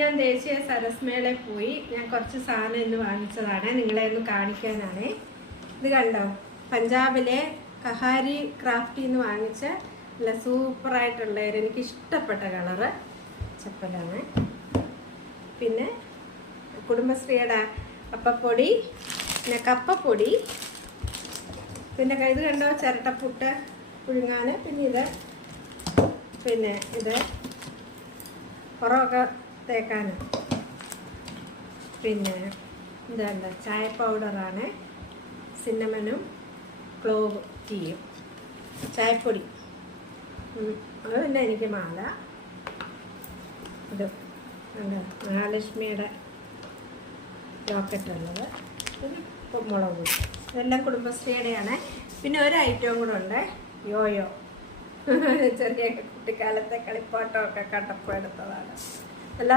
ഞാൻ ദേശീയ സരസ്മേളയിൽ പോയി ഞാൻ കുറച്ച് സാധനം ഇന്ന് വാങ്ങിച്ചതാണ്, നിങ്ങളെ ഒന്ന് കാണിക്കാനാണ്. ഇത് കണ്ടോ, പഞ്ചാബിലെ കഹാരി ക്രാഫ്റ്റിൽ നിന്ന് വാങ്ങിച്ച നല്ല സൂപ്പറായിട്ടുള്ള എനിക്ക് ഇഷ്ടപ്പെട്ട കളറ് ചപ്പലാണ്. പിന്നെ കുടുംബശ്രീയുടെ അപ്പപ്പൊടി, പിന്നെ കപ്പപ്പൊടി, പിന്നെ ഇത് കണ്ടോ ചിരട്ടപ്പുട്ട് പുഴുങ്ങാൻ, പിന്നെ ഇത് പുറമൊക്കെ തേക്കാൻ. പിന്നെ ഇതുണ്ട് ചായ പൗഡറാണ്, സിന്നമനും ക്ലോവ് ടീയും, ചായപ്പൊടി. അത് പിന്നെ എനിക്ക് മാല, ഇത് എന്താ മഹാലക്ഷ്മിയുടെ ലോക്കറ്റ് ഉള്ളത്, പിന്നെ മുളക് പൊടി. ഇതെല്ലാം കുടുംബശ്രീയുടെയാണ്. പിന്നെ ഒരു ഐറ്റവും കൂടെ ഉണ്ട്, യോയോ. ചെറിയ കുട്ടിക്കാലത്തെ കളിപ്പാട്ടമൊക്കെ കണ്ടപ്പോൾ എടുത്തതാണ്. എല്ലാവർക്കും